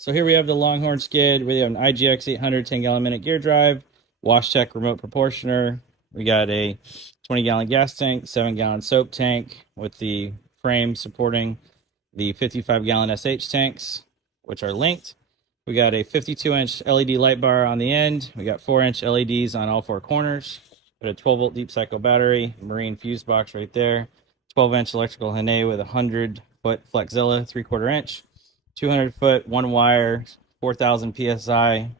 So here we have the Longhorn skid. We have an IGX 800 10-gallon minute gear drive, wash tech remote proportioner. We got a 20-gallon gas tank, 7-gallon soap tank with the frame supporting the 55-gallon SH tanks, which are linked. We got a 52-inch LED light bar on the end. We got 4-inch LEDs on all four corners. Got a 12-volt deep cycle battery, marine fuse box right there. 12-inch electrical Hannay with a 100-foot Flexzilla 3/4 inch. 200-foot, one wire, 4,000 psi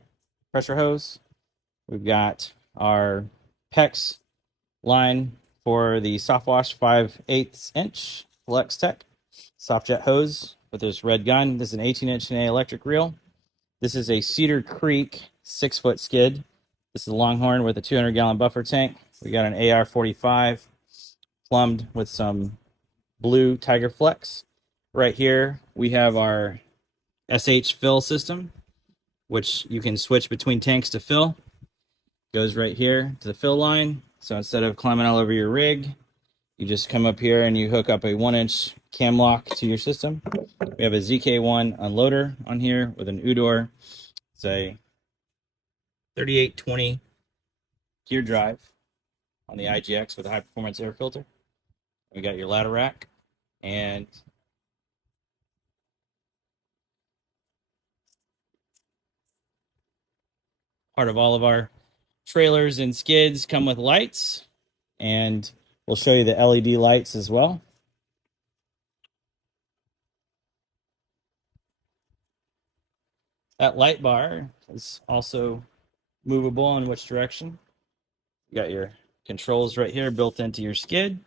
pressure hose. We've got our PEX line for the soft wash 5/8 inch Flex Tech soft jet hose with this red gun. This is an 18-inch electric reel. This is a Cedar Creek 6-foot skid. This is a Longhorn with a 200-gallon buffer tank. We got an AR-45 plumbed with some blue Tiger Flex. Right here, we have our SH fill system, which you can switch between tanks to fill. Goes right here to the fill line. So instead of climbing all over your rig, you just come up here and you hook up a 1-inch cam lock to your system. We have a ZK1 unloader on here with an Udor. It's a 3820 gear drive on the IGX with a high performance air filter. We got your ladder rack and part of all of our trailers and skids come with lights, and we'll show you the LED lights as well. That light bar is also movable in which direction. You got your controls right here built into your skid.